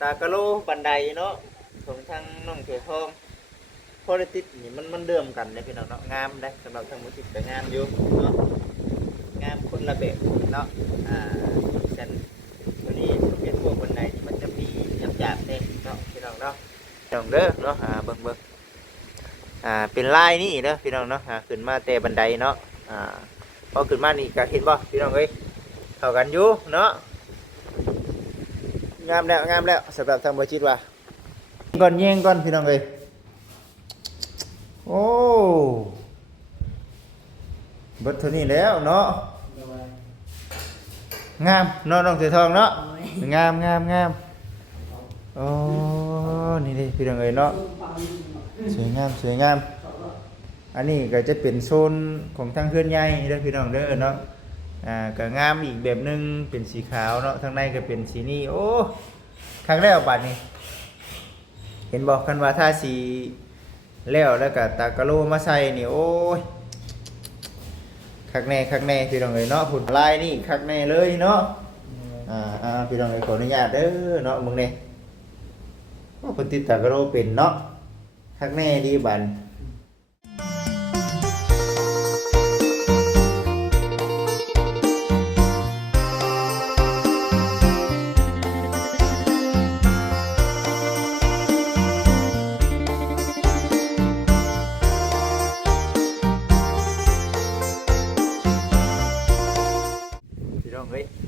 ตากะโลบันไดเนาะของทางน้องเสือทองพอได้ติดนี่มันเดิมกันเด้พี่น้องเนาะงามได้สำหรับทางมุสิกก็งามอยู่เนาะงามคนละแบบเนาะฉันตัวนี้เป็นพวกบันไดที่มันจะมีหยาบๆเด้เนาะพี่น้องเนาะพี่น้องเด้อเนาะเบิ่งเป็นลายนี่เด้อพี่น้องเนาะขึ้นมาแต่บันไดเนาะพอขึ้นมานี่ก็เห็นบ่พี่น้องเอ้ยเข้ากันอยู่เนาะงามแล้วสำหรับทางบ่จิตว่าก่อนแย่งก่อนพี่น้องเอ้ยโอ้เบิดเท่านี้แล้วเนาะงามเนาะน้องเสือทองเนาะงามโอ้นี่ดิพี่น้องเอ้ยเนาะสวยงามอันนี้ก็จะเป็นโซนของทางเพื่อนใหญ่เด้อพี่น้องเด้อเนาะก็งามอีกแบบนึงเป็นสีขาวเนาะทางในก็เป็นสีนี้โอ้ครั้งแรกบัดนี้เห็นบอกกันว่าถ้าสีแล้วก็ตากะโลมาใส่นี่โอ้ยคักแน่พี่น้องเอ้ยเนาะผุนลายนี่คักแน่เลยเนาะพี่น้องเอ้ยขออนุญาตเด้อเนาะมึงนี่โอ้เพิ่นติดตากะโลเป็นเนาะคักแน่ดีบัด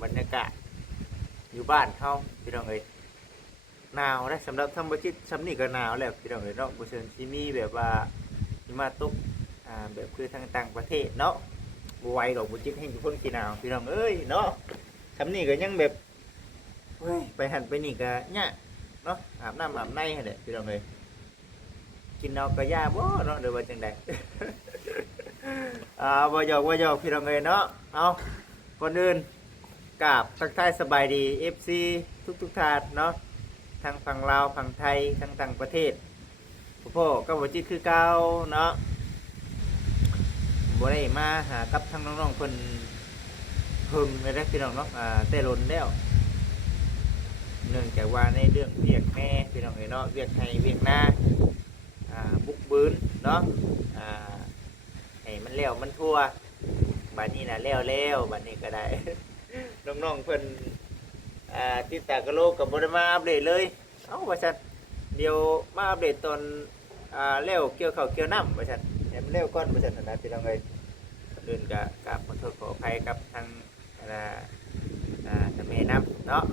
บรรยากาศอยู่บ้านเฮาพี่น้องเอ้ยหนาวนะสำหรับทำบัจิตซ้ำนี่ก็หนาวแล้วพี่น้องเอ้ยเนาะบ่เชิญที่มีแบบว่าหิมะตกแบบคือทางต่างประเทศเนาะบ่ไหวดอกบัจิตให้ทุกคนกินหนาวพี่น้องเอ้ยเนาะซ้ำนี่ก็ยังแบบเฮ้ยไปหันไปนี่ก็ยากเนาะอาบน้ำอาบในหั่นแหละพี่น้องเอ้ยกินเอาก็ยาบ่เนาะหรือว่าจังได๋ บ่หยอกพี่น้องเอ้ยเนาะเอาก่อนอื่นกราบทักทายสบายดี FC ทุกท่านเนาะทางฝั่งลาวฝั่งไทยทางต่างประเทศพ่อก็บ่จิตคือเก่าเนาะบ่ได้มาหากับทางน้องๆเพิ่นเพิ่งเลยนะพี่น้องเนาะแต่ล้นแล้วเนื่องจากว่าในเรื่องเวียกแม่พี่น้องเอ้ยเนาะเวียกให้เวียกหน้าบุกบืนเนาะให้มันแล้วมันทั่วบัดนี้น่ะแล้วบัดนี้ก็ได้ น้องๆเพิ่นติดตากะโลกับบริมาอัปเดตเลยเอ้าว่าซั่นเดี๋ยวมาอัปเดตตอนแล้วเกี่ยวข้าวเกี่ยวน้ำว่าซั่นให้มันเร็วก่อนว่าซั่นนะพี่น้องเอ้ยอื่นก็กราบขอโทษขออภัยกับทางทางแม่น้ำเนาะ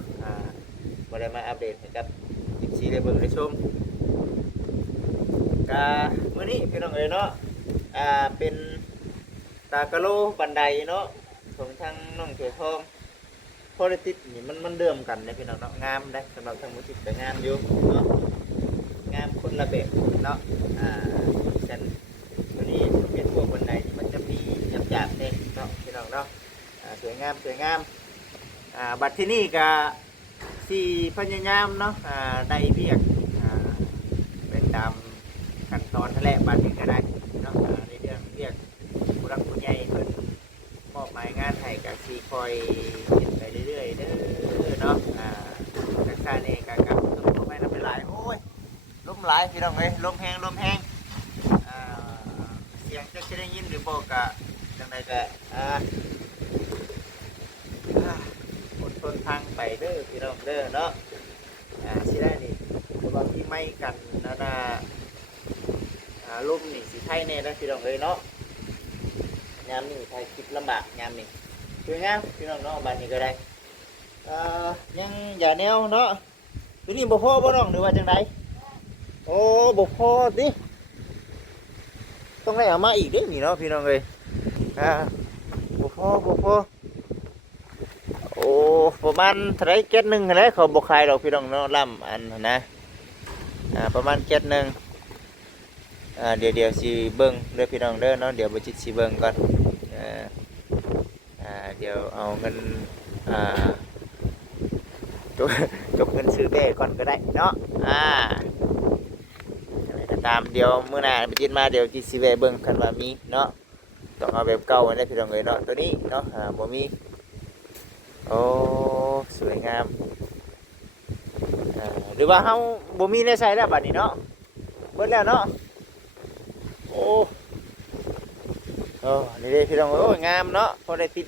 บ่ได้มาอัปเดตให้กับ FC ได้เบิ่งได้ชมก็มื้อนี้พี่น้องเอ้ยเนาะเป็นตากะโลบันไดเนาะของทางน้องเสือทองพอได้ติดนี่มันเดิมกันเด้พี่น้องเนาะงามได้สำหรับทางมุสิกก็งามอยู่เนาะงามคนละแบบเนาะฉันตัวนี้เป็นพวกบันไดที่มันจะมีหยาบๆเด้เนาะพี่น้องเนาะสวยงามบัดที่นี่ก็สิพยายามเนาะได้เรียกเป็นตามขั้นตอนนั่นแหละบัดนี้ก็ได้เนาะในเรื่องเรียกผู้รักผู้ใหญ่เพิ่นมอบหมายงานให้กับสีคอยเห็นไปเรื่อยๆเด้อเนาะนักษาเองกับต้นไม้น้ำเป็นหลายโอ้ยลมหลายพี่น้องเอ้ยลมแห้งเสียงจะได้ยินหรือบอกกะจังใดกะอดทนทางไปเด้อพี่น้องเด้อเนาะสิได้นี่ระวังที่ไม่กันนะลมนี่สิไทยแน่นะพี่น้องเอ้ยเนาะยามนี่ไทยคิดลำบากยามนี่สวยงามพี่น้องเนาะบ้านนี้ก็ได้ยังอย่าแนวเนาะตัวนี้บ่พอบ่น้องหรือว่าจังไดโอ้บ่พอติต้องได้เอามาอีกเด้นี่เนาะพี่น้องเอ้ยบ่พอโอ้ประมาณเท่าไรเก็ดหนึ่งอะไรเขาบ่ขายดอกพี่น้องเนาะลำอันนะประมาณเก็ดหนึ่งเดี๋ยวสิเบิ้งเด้อพี่น้องเด้อเนาะเดี๋ยวบ่จิตสิเบิ้งก่อนเดี๋ยวเอาเงินจบเงินซื้อเบ้ก่อนก็ได้เนาะอะไรก็ตามเดี๋ยวมื้อหน้าบ่จิตมาเดี๋ยวจิตสิแวะเบิ้งคันว่ามีเนาะต้องเอาแบบเก่าได้พี่น้องเอ้ยเนาะตัวนี้เนาะบ่มีโอ้สวยงาม หรือว่าเฮาบ่มีในใช้แล้วบัดนี้เนาะเบิดแล้วเนาะโอ้นี่เด้พี่น้องโอ้ยงามเนาะพอได้ติด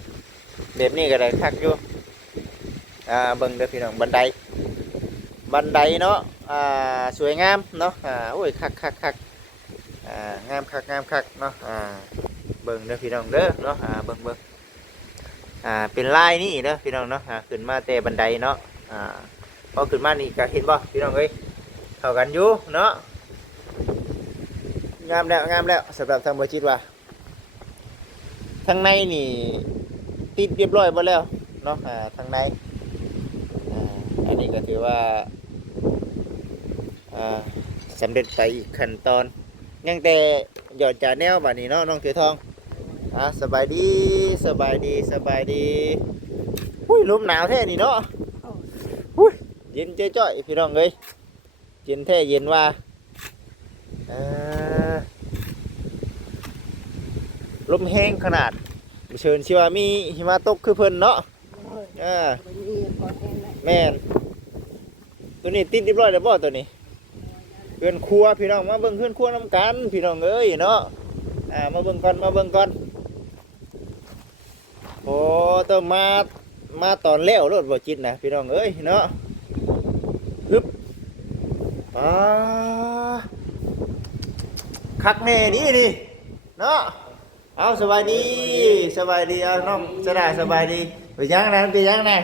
แบบนี้ก็ได้คักอยู่เบิ่งเด้อพี่น้องบันไดเนาะสวยงามเนาะโอ้ยคักงามคักเนาะเบิ่งเด้อพี่น้องเด้อเนาะเบิ่งเป็นลายนี่เด้อพี่น้องเนาะขึ้นมาแต่บันไดเนาะพอขึ้นมานี่ก็เห็นบ่พี่น้องเอ้ยเข้ากันอยู่เนาะงามแล้วสำหรับทางบ่จิตว่าทางในนี่ติดเรียบร้อยหมดแล้วเนาะทางในอันนี้ก็ถือว่าสำเร็จไปอีกขั้นตอนยังแต่หยอดจาแนวบัดนี้เนาะน้องเสือทองสบายดีอุ้ยลมหนาวแท้นี่เนาะอุ้ยเย็นจ้อยพี่น้องเอ้ยเย็นแท้เย็นว่าลมแห้งขนาดเชิญชิว่ามีหิมะตกคือเพิ่นเนาะแม่นตัวนี้ติดเรียบร้อยแล้วบ่ตัวนี้เพื่อนครัวพี่น้องมาเบิ่งเพื่อนครัวน้ำกันพี่น้องเอ้ยเนาะมาเบิ่งก่อนโอ้ต้องมาตอนแล้วรถบ่จิตนะพี่น้องเอ้ยเนาะฮึบคักแน่นี่เนาะเอาสบายดีเอาน้องสดาสบายดีไปยังนะ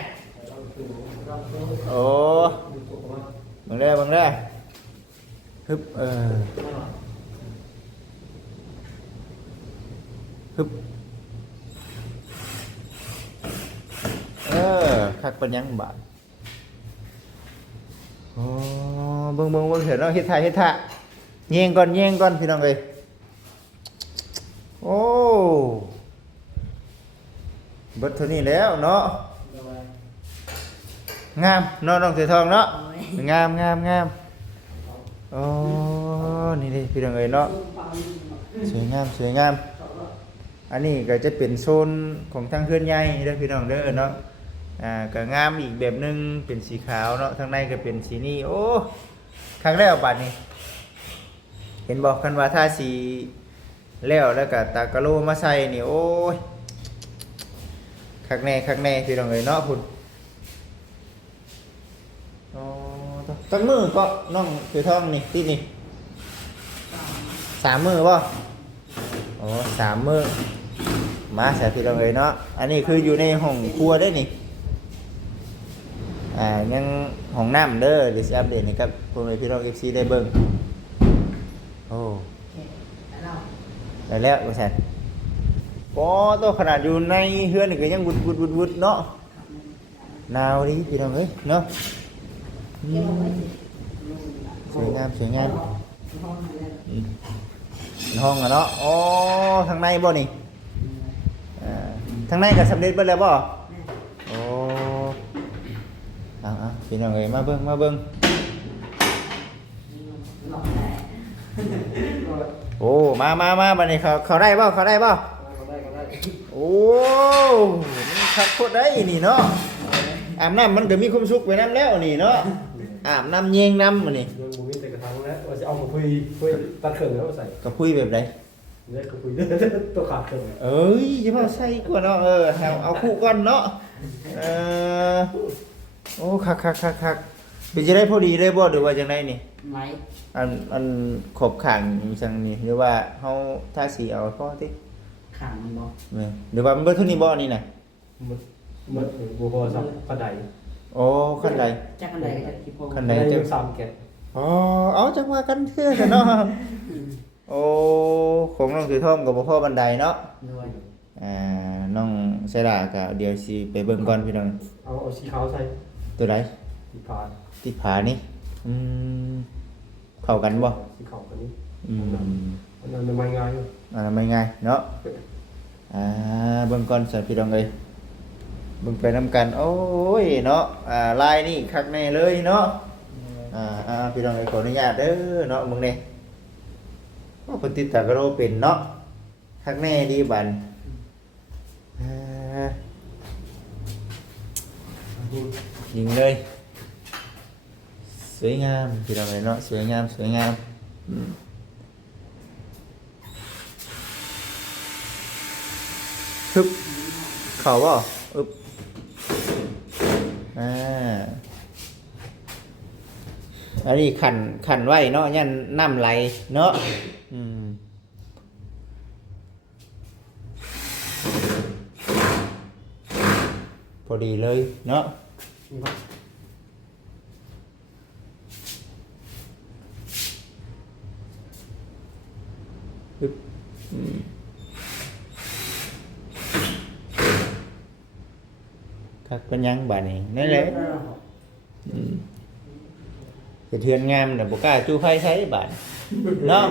โอ้เบิ่งเด้อฮึบฮึบคักเป็นยังบาดโอ้เบิ่งเห็นเนาะเฮ็ดท่าแยงก่อนพี่น้องเอ้ยโอ้เบิดเท่านี้แล้วเนาะงามเนาะน้องเสือทองเนาะงามโอ้นี่ดิพี่น้องเอ้ยเนาะสวยงามอันนี้ก็จะเป็นโซนของทางเพื่อนใหญ่เด้อพี่น้องเด้อเนาะก็งามอีกแบบนึงเป็นสีขาวเนาะทางในก็เป็นสีนี่โอ้ครั้งแรกบัดนี้เห็นบอกกันว่าถ้าสีแล้วก็ตากะโลมาใส่นี่โอ้ยคักแน่พี่น้องเอ้ยเนาะพุ่นตั้งมือก็น้องถือทองนี่ที่นี่3 มื้อป่ะโอ้3 มื้อมาใส่พี่น้องเอ้ยเนาะอันนี้คืออยู่ในห้องครัวได้นี่ยังห้องน้ำเด้อเดี๋ยวจะอัปเดตให้กับพวกพี่น้อง FC ได้เบิ่งโอ้ได้แล้วว่าซั่นก็ตัวขนาดอยู่ในเฮือนนี่ก็ยังวุดเนาะหนาวดิพี่น้องเอ้ยเนาะสวยงามห้องเนาะอ๋อทางในบ่นี่ทางในก็สำเร็จเบิดแล้วบ่โอ้พี่น้องเอ้ยมาเบิ่งโอ้มาบัดนี้เขาได้บ่โอ้มันคักโคตรได้นี่เนาะอาบน้ำมันก็มีความสุขไปน้ำแล้วนี่เนาะอาบน้ำเย็นน้ำมันนี่ยังบ่มีแต่กระถางแล้วว่าจะเอามาคุยตัดเขิงแล้วใส่ก็คุยแบบไหนเนี่ยก็คุยตัวขาดเขิงเอ้ยอย่ามาใส่ก่อนเนาะเอาคู่ก่อนเนาะโอ้คักเป็นจะได้พอดีเลยบ่หรือว่าจังไดนี่ไม่อันขอบข้างจังนี่หรือว่าเฮาทาสีเอาพอติข้างมันบ่หรือว่ามันเบิดเท่านี้บ่นี่น่ะมันบ่พอซับกระไดโอ้ขั้นใดจักขั้นใดก็จะคิดพอขั้นใดจะ3 แกะเอาจังว่ากันเทื่อเนาะโอ้ของน้องถือท่องกับบ่พอบันไดเนาะด้วยน้องไสดาก็เดี๋ยวสิไปเบิ่งก่อนพี่น้องเอาสีขาวใส่ตัวใดติดผานี่เข้ากันบ่สีขาวกันนี้อันนั้นไม่ง่ายเนาะเบิ่งก่อนสิพี่น้องเอ้ยเบิ่งไปนำกันโอ้ยเนาะลายนี่คักแน่เลยเนาะพี่น้องเอ้ยขออนุญาตเด้อเนาะมึงนี่เพิ่นติดตากะโลเป็นเนาะคักแน่ดีบัดยิงเลย วยงามพี่น้องเอ้ยเนาะสวยงามฮึบเข้าบ่อึบอันนี้ขันไว้เนาะยันน้ำไหลเนาะพอดีเลยเนาะปึ๊บคักเป็นยังบาดนี้นั่นแหละจะเทือนงามน่ะบ่กล้าจู้ไผใช้บาดเนาะ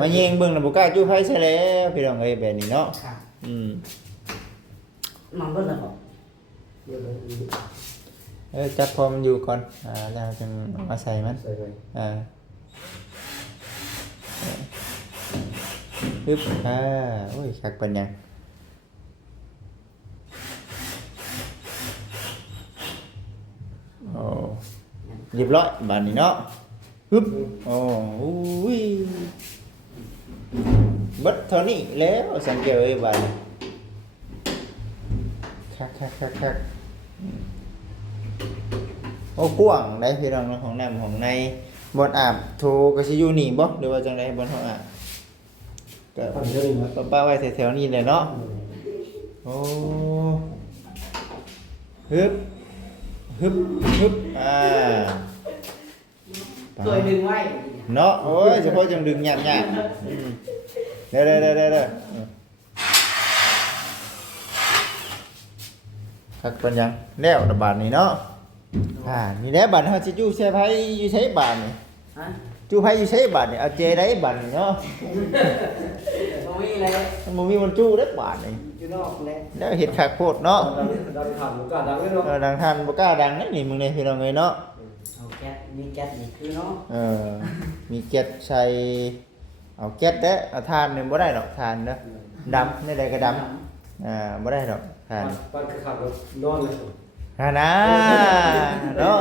มาแยงเบิ่งน่ะบ่กล้าจู้ไผใช้แล้วพี่น้องเอ้ยแบบนี้เนาะมันเบิ่งแล้วบ่ จับพอมันอยู่ก่อนแล้วจึงมาใส่มัน ใส่ไป ปึ๊บโอ้ยคักเป็นยังโอ้เรียบร้อยบานนี้เนาะปึ๊บโอ้ยเบิดเท่านี้แล้วสังเกตไว้บานนี้คักโอ้กว้างได้พี่น้องของน้ำของในบนอาบโทก็สิอยู่นี่บ่หรือว่าจังได๋บนห้องอาบก็ ทำเท่านี้นะ ป้าไว้แถวๆนี้เลยเนาะโอ้ฮึบเคยดึงไว้ เนาะโอ้ยเฉพาะจังดึงหยาบๆเด้อคักเป็นยังแล้วระบาดนี่เนาะนี่แหละบัดเฮาสิจู้ใช้ไผอยู่ใช้บาดนี่ ฮะ จู้ไผอยู่ใช้บาดนี่เอาเจได้บาดนี่เนาะ บ่มีอะไร มันบ่มีมันจู้ได้บาดนี่ อยู่นอกแล้ว แล้วเฮ็ดคักโพดเนาะ ดังผ่านมันก็ดังเลยเนาะ ดังทันบ่กล้าดังนี่มึงนี่พี่น้องเอ้ยเนาะ เอาแก๊สมีแก๊สนี่คือเนาะ มีแก๊สใส่เอาแก๊สเด้อเอาถ่านนี่บ่ได้ดอกถ่านเด้อดำนี่ใดก็ดำบ่ได้ดอกถ่าน บ้านคือขับรถนอนเลย นะเนาะ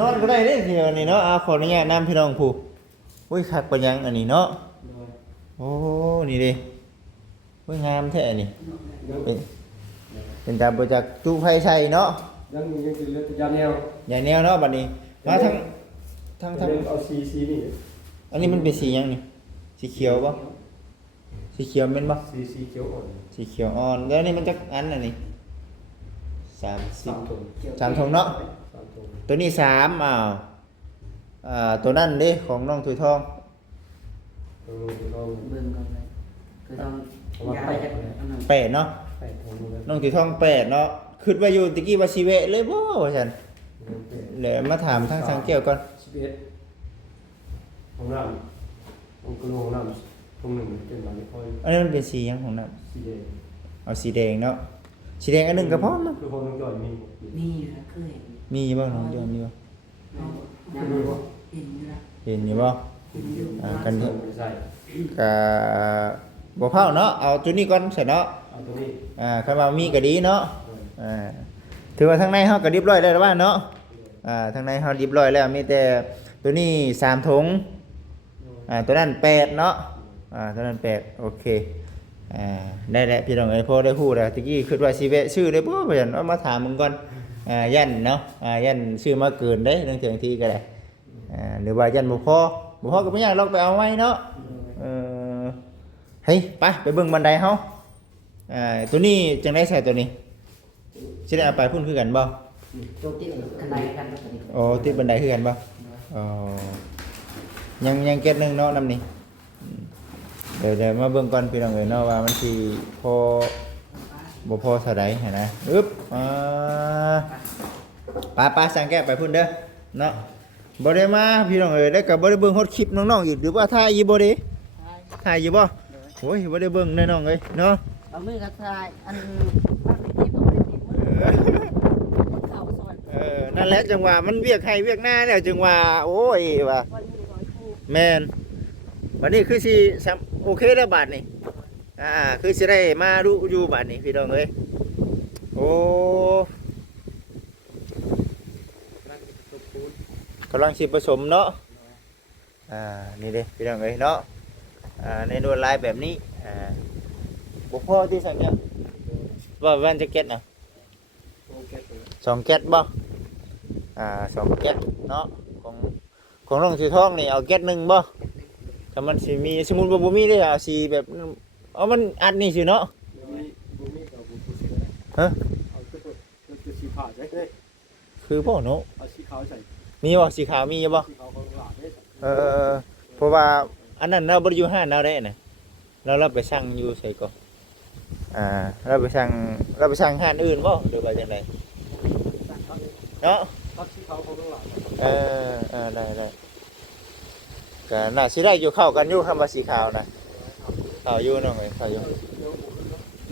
นอนก็ได้เด้เที่ยวนี่เนาะขออนุญาตนำพี่น้องผู้อุ้ยคักปานยังอันนี้เนาะโอ้นี่ดิอุ้ยงามแท้นี่เป็นตาบ่จักตู้ไฟใส่เนาะ ยังคือเลือดยาแนว อย่างแนวเนาะบัดนี้มาทั้งเอาซีนี่ อันนี้มันเป็นสีหยังนี่สีเขียวบ่สีเขียวแม่นบ่ ซีเขียวอ่อน สีเขียวอ่อนแล้วนี่มันจักอันน่ะนี่ 3 ถุง 3ถุงเนาะ 3 ถุง ตัวนี้3ตัวนั้นเด้ของน้องถุยทอง เรา เบิ่งก่อนเลยคือต้องย้ายจากอันนั้น 8เนาะ 8 ถุงเลย น้องถุยทอง8เนาะคิดว่าอยู่ตะกี้ว่าสิเวะเลยบ่ว่าซั่นแล้วมาถามทางสังเกตก่อน 11ของน้ำของกระโหลกน้ำตรงหนึ่งเป็นแบบนี้ค่อย อันนี้มันเป็นสีหยังของน้ำ สีแดง เอาสีแดงเนาะสีแดงอันหนึงก็พอมั้ง คือคนต้องจ่อยมี มีอยู่นะเคย มีบ่น้องยอมมีบ่ ยังบ่เห็นอยู่นะ เห็นอยู่บ่กันเถอะ ใส่ ก็บ่เผาเนาะเอาตัวนี้ก่อนใส่เนาะ เอาตัวนี้ คันว่ามีก็ดีเนาะถือว่าทางในเฮาก็เรียบร้อยแล้วว่าเนาะทางในเฮาเรียบร้อยแล้วมีแต่ตัวนี้3ถุงตัวนั้น8เนาะตัวนั้น8โอเคได้แล้วพี่น้องเอ้ยพอได้ฮู้แล้วตะกี้คิดว่าสิแวะชื่อได้บ่ว่าซั่นเอามาถามมึงก่อนยันเนาะยันชื่อมาเกินเด้เรื่องที่ก็ได้หรือว่ายันบ่พอก็บ่ยากลองไปเอาไว้เนาะเฮ้ยไปเบิ่งบันไดเฮาตัวนี้จังได้ใส่ตัวนี้สิได้เอาไปพุ่นคือกันบ่ โจมตีกันไดกันก็ตัวนี้ อ๋อติดบันไดคือกันบ่อ๋อยังเก็ตหนึงเนาะนำนี่เดี๋ยวมาเบิ่งก่อนพี่น้องเอ้ยเนาะว่ามันสิพอบ่พอเท่าใดหั่นนะอึ๊บไปสั่งแก้ไปพุ่นเด้อเนาะบ่ได้มาพี่น้องเอ้ยแล้วก็บ่ได้เบิ่งฮอดคลิปน้องๆอีกหรือว่าถ่ายอยู่บ่เด้ถ่ายอยู่บ่โอ้ยบ่ได้เบิ่งแน่น้องเอ้ยเนาะ เอามือกระทายอันบ้านที่ตัวได้ติดมือเข้าซอย นั่นแหละจังหวะมันเวียกให้เวียกหน้าแล้วจังหวะโอ้ยว่า วันนี้100คู่ แม่นวันนี้คือสิโอเคแล้วบาดนี้คือสิได้มาดูอยู่บาดนี้พี่น้องเอ้ยโอ้ กำลังสิผสมเนาะนี่เด้พี่น้องเอ้ยเนาะในลวดลายแบบนี้บ่พอที่สั่งเนี่ยว่าแว่นแจ็คเก็ตน่ะ โอเคเลย 2แก๊สบ่2แก๊สเนาะของน้องสีทองนี่เอาแก๊สหนึงบ่ถ้ามันสิมีสมมุติว่าบ่มีเด้เอาสีแบบเอามันอัดนี่สิเนาะ บุมีกับบุกุเสีย ฮะ เอาตัวสีขาวใช่ไหม คือบ่เนาะ เอาสีขาวใส่ มีบ่สีขาวมีอยู่บ่ สีขาวของหลานได้ เพราะว่าอันนั้นเราบ่ได้อยู่ห้านเราได้น่ะเราไปสั่งอยู่ไสก็เราไปสั่งห้านอื่นบ่หรือว่าจังไดเนาะ ตัดสีขาวของหลาน ได้ก็น่าสิได้อยู่เข้ากันอยู่คำว่าสีขาวนะเข้าอยู่น้องเอ้ยเข้าอยู่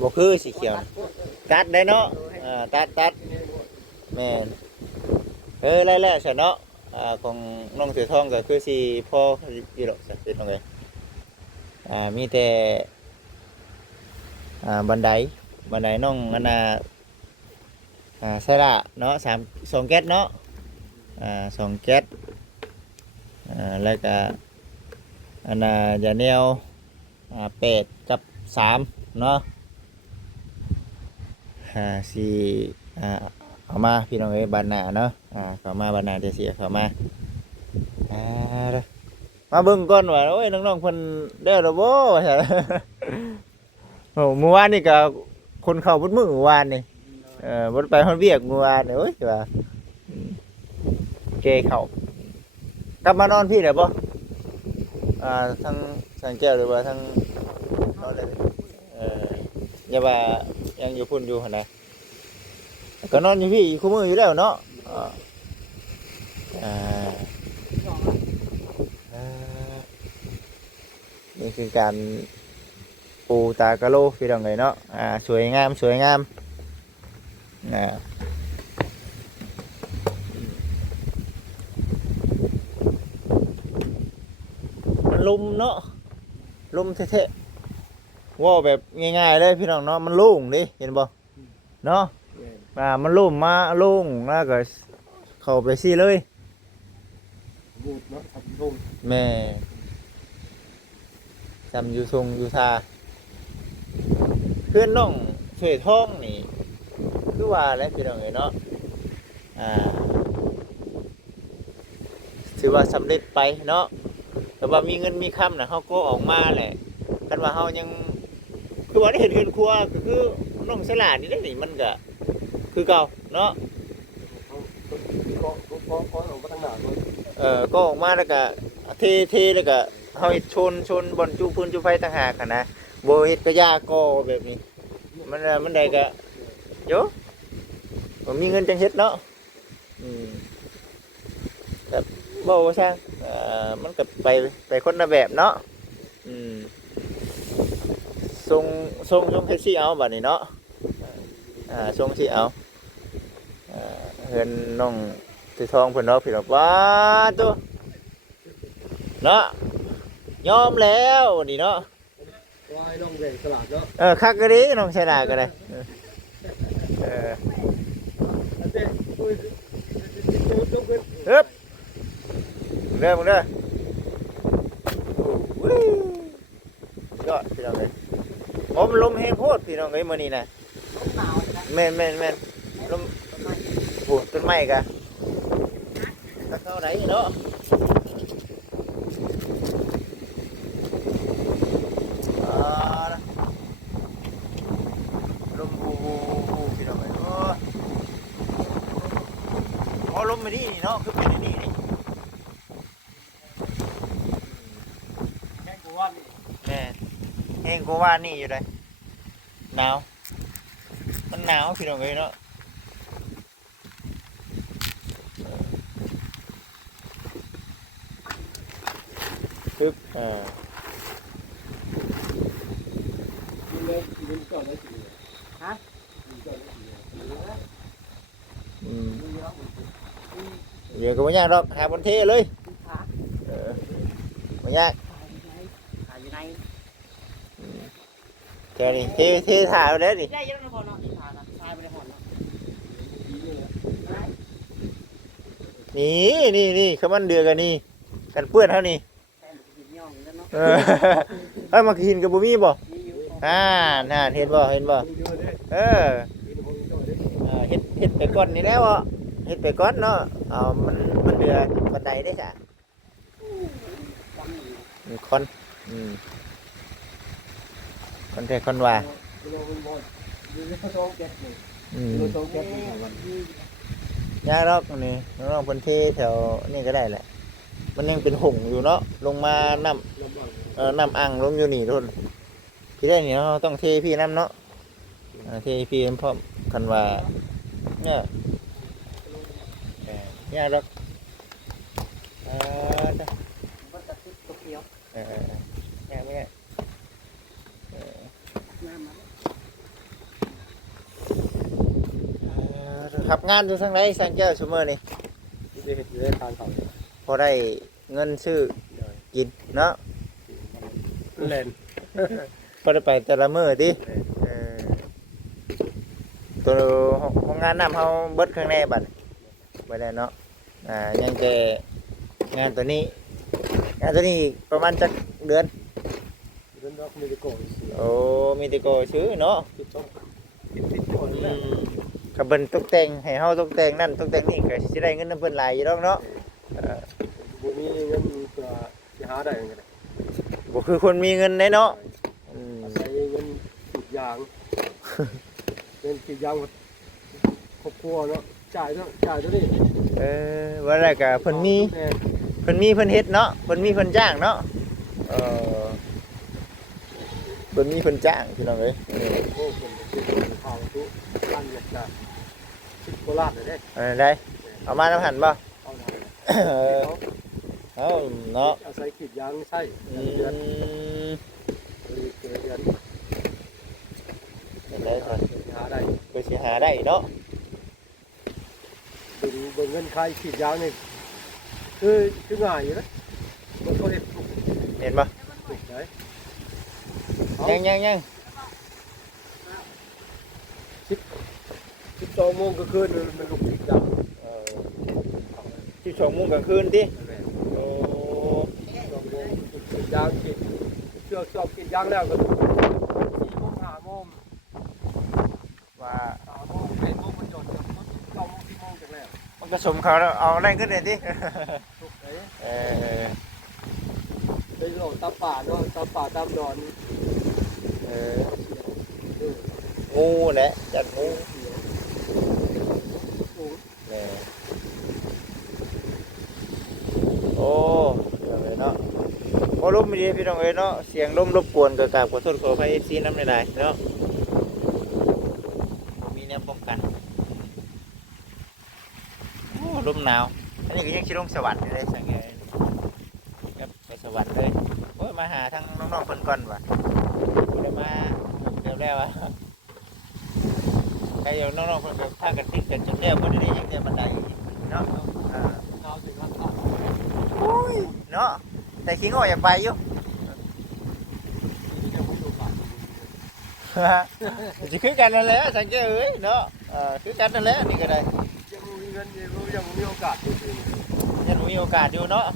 บ่คือสีเขียวนะตัดได้เนาะตัดแม่นแล้วซะเนาะของน้องเสือทองก็คือสิพออยู่ดอกซะเป็นจังไดมีแต่บันไดน้องอันน่ะสระเนาะ2แก๊สเนาะ2แก๊สแล้วก็อันน่ะอย่าแนว8กับ3เนาะสี่เอามาพี่น้องเอ้ยบานหน้าเนาะเข้ามาบานหน้าจะเสียเข้ามามาเบิ่งก่อนว่าโอ้ยน้องๆเพิ่นได้แล้วบ่ว่าซั่น โอ้เมื่อวานนี่ก็คนเข้าบุดมื้อเมื่อวานนี่บ่ได้ไปฮอดเวียกเมื่อวานนี่โอ้ยว่าเกเข้ากลับมานอนพี่ได้บ่ทั้งสังแก้วหรือว่าทั้งนอนเลยอย่าว่ายังอยู่พุ่นอยู่หั่นน่ะก็นอนอยู่พี่คู่มืออยู่แล้วเนาะนี่คือการปูตากะโลพี่น้องเลยเนาะสวยงามมันลุ่มเนาะลุ่มเท่ๆว่าแบบง่ายๆเลยพี่น้องเนาะมันโลุ่งดิเห็นบ่เนาะมันลุ่มมาโลุ่งแล้วก็เข้าไปซี่เลย บูดเนาะทำลง แม่จำอยู่ทรงอยู่ทาเพื่อนน้องเฉยท้องนี่คือว่าแล้วพี่น้องเอ๋ยเนาะถือว่าสำเร็จไปเนาะแต่ว่ามีเงินมีคำนะเขาก็ออกมาแหละกันว่าเขายังคือว่าได้เห็นเงินครัวก็คือน้องสลาดนี่ได้นี่มันก็คือเก่าเนาะ ก็ออกมาทางหน้าเลย ก็ออกมาแล้วก็เทแล้วก็เฮาเฮ็ดชนบอนจูพื้นจูไฟต่างหากหั้นนะบ่เฮ็ดกระยาก่อแบบนี้มันได้ก็โยบ่มีเงินจังเฮ็ดเนาะแบบบ่ว่าช่างมันก็ไปคนละแบบเนาะส่งแท็กซี่เอาบัดนี้เนาะส่งสิเอาเงินน้องสิทองเพิ่นเนาะพี่น้องว้าตัวเนาะยอมแล้วนี่เนาะ ว่าให้น้องแบ่งสลากเนาะ คักก็ดีน้องชนะก็ได้อันเด้คุยจบกัน เฮ้ยเด้อมึงเด้อวู้ยอดพี่น้องเอ้ยมันลมแห้งโพดพี่น้องเอ้ยมื้อนี้น่ะ ลมหนาวนะ แม่นลมโหต้นไม้กะตักเท่าไหนเนาะลมฮูพี่น้องเอ้ยลมไม่ดีนี่เนาะคือเป็นนี่นี่ แค่กูว่า แม่เองก็ว่านี่อยู่เลยหนาวมันหนาวพี่น้องเอ้ยเนาะปึ๊บกินเลยกินก่อนเลยสิ ฮะ เดี๋ยวก็ไม่ยากหรอกหาบนเทเลย ขา ไม่ยาก ขาอยู่ใน เดี๋ยวนี่เทถ่ายเอาได้ดิ ได้เยอะนะพอเนาะขานะชายไม่ได้หอนเนาะ เท นี่เขามันเดือกันนี่กันเปื้อนเท่านี้ แค่กินย่องแล้วเนาะ เออเอ้ยมากินกับบุมี่บ่ มีอยู่ น่าเห็นบ่เออเฮ็ดไปก่อนนี่แล้วอ่ะเฮ็ดไปก่อนเนาะเอามันเดือบันไดได้จ้ะคอนคอนเทคอนว่าย่ารอกนี่น้องๆเพิ่นเทแถวนี่ก็ได้แหละมันยังเป็นหงอยู่เนาะลงมาน้ำน้ำอ่างลงอยู่นี่ทุนที่ได้นี่เนาะต้องเทพี่น้ำเนาะเทพี่น้ำพร้อมคันว่าเนี่ยรอกจ้ะ มันจะติดตัวเขียว เนี่ยไม่ น้ำมัน ขับงานอยู่ทางไหนสังเกตซูเมอร์นี่ ที่ได้เห็นอยู่ได้ทานเขา พอได้เงินซื้อกินเนาะ เล่น พอได้ไปแต่ละมื้อติตัวห้องงานนำเฮาเบิดข้างในบัดบ่ได้เนาะยังแต่งานตัวนี้งานตัวนี้ประมาณจักเดือน เล่นรักมีดีโก้ โอ้มีแต่ก็ซื้อเนาะ จุดต้องติดคนแหละ ก็เบิ่นตกแต่งให้เฮาตกแต่งนั่นตกแต่งนี่ก็สิได้เงินนำเพิ่นหลายอยู่ดอกเนาะ บุมีเงินก็จะหาได้ยังไง บ่คือคนมีเงินได้เนาะ ใช้เงินติดยางเงินติดยางครอบครัวเนาะจ่ายตัวนี้ ว่าได้ก็เพิ่นมีเพิ่นเฮ็ดเนาะเพิ่นมีเพิ่นจ้างเนาะเพิ่นมีเพิ่นจ้างพี่น้องเอ้ย โอ้ผมเป็นข่าวทุกบ้านอยากจะโคราชเลยเด้ ได้เอามาน้ำหันบ่ เอาหน่อย เอาเนาะ อาศัยขีดยางใช่เดือนเดือน ได้ก่อน หาได้ ไปสิหาได้เนาะ ถึงเบิ่งเงินใครขีดยางนี่คือง่ายอยู่นะมันเขาเห็นถูก เห็นบ่ เลย ยัง12 โมงก็คืนมันลุกขีดยาง 12 โมงกลางคืนติโอ้ 12 โมงขีดยางขีดเชือกชอบขีดยางแล้วก็4 โมง 5 โมง ว่า 3 โมง 4 โมงมันจด9 โมง 10 โมงจังแล้ว มันก็สมเขาแล้วเอาได้ขึ้นเลยติ ทุกไหน ไปโหลดตามป่าเนาะตามป่าตามดอน งูแหละจัดงู โอ้เนาะโอ้ลมดีพี่น้องเอ้ยเนาะเสียงลมรบกวนก็กราบขอโทษขออภัยซีน้ำหลายๆเนาะมีแนวป้องกันโอ้ลมหนาวอันนี้ก็ยังชิลงสวรรค์เลยสังเกตครับไปสวรรค์เลยโอ้ยมาหาทั้งน้องๆเพิ่นก่อนว่ะเดี๋ยวมาเดี๋ยวแล้วว่ะใครอยู่น้องๆเพิ่นก็พากันติดกันจนแล้วเพิ่นได้ยังแต่บันไดเนาะเอาถึงวันเสาร์ โอ้ยเนาะแต่ขี้งออยากไปอยู่ ที่จะพูดกัน จะคือกันนั่นแหละสังเกตเอ้ยเนาะคือกันนั่นแหละนี่ก็ได้ ยังมีเงินยังมีโอกาสจริง ยังมีโอกาสอยู่เนาะ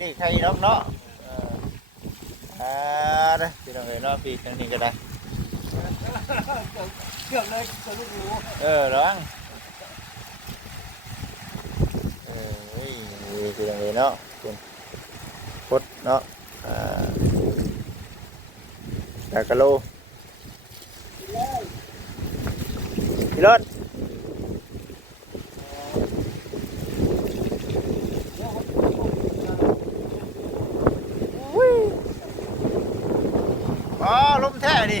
นี่ใครเนาะเนาะเด้อพี่น้องเอ้ยเนาะพี่ทางนี้ก็ได้ เกือบเลยจะลูกรู้ ร้องพี่น้องเอ้ยเนาะเป็นพดเนาะตากะโลพี่รถลมแท้ดิ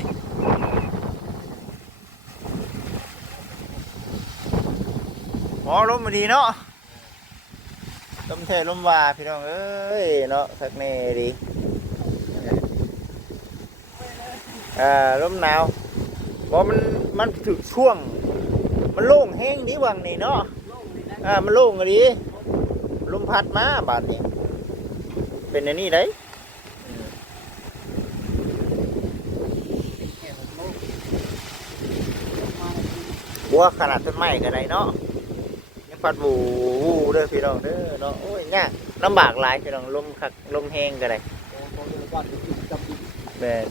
ลมมาดีเนาะลมแท้ลมว่าพี่น้องเอ้ยเนาะสักแน่ดีลมหนาวเพราะมันถึงช่วงมันโล่งแห้งนี้วังนี่เนาะมันโล่งอะดีลมพัดมาบาดนี้เป็นอันนี้ได้ บัวขนาดต้นไม้ก็ได้เนาะยังพัดบูวูเด้อพี่น้องเด้อเนาะโอ้ยยากลำบากหลายพี่น้องลมคักลมแห้งก็ได้ ของบ้านที่จำเป็น แม่น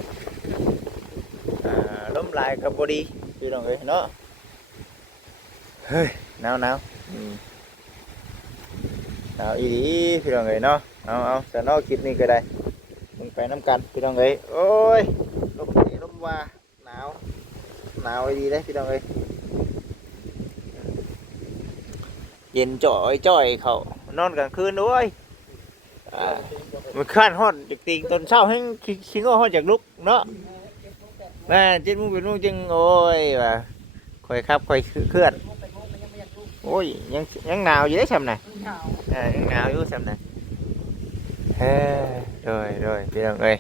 ลมหลายกับบดีพี่น้องเอ้ยเนาะเฮ้ยหนาวหนาวอีดีพี่น้องเอ้ยเนาะเอาแต่นอกคลิปนี้ก็ได้มึงไปน้ำกันพี่น้องเอ้ยโอ้ยลมดีลมว่าหนาวอีดีเลยพี่น้องเอ้ยเย็นจ่อยเขานอนกลางคืนด้วยมันขั้านฮอดจากตีงตอนเช้าให้ชิงก็ฮอดจากลุกเนาะแม่เจ็ดโมงเป็นโมงจึงโอ้ยว่าค่อยครับค่อยเคลื่อน โมงไปโมงมันยังไม่อยากลุก โอ้ยยังหนาวอยู่ได้ซำน่ะ หนาว ยังหนาวอยู่ซำน่ะเฮ้ยโดยพี่น้องเอ้ย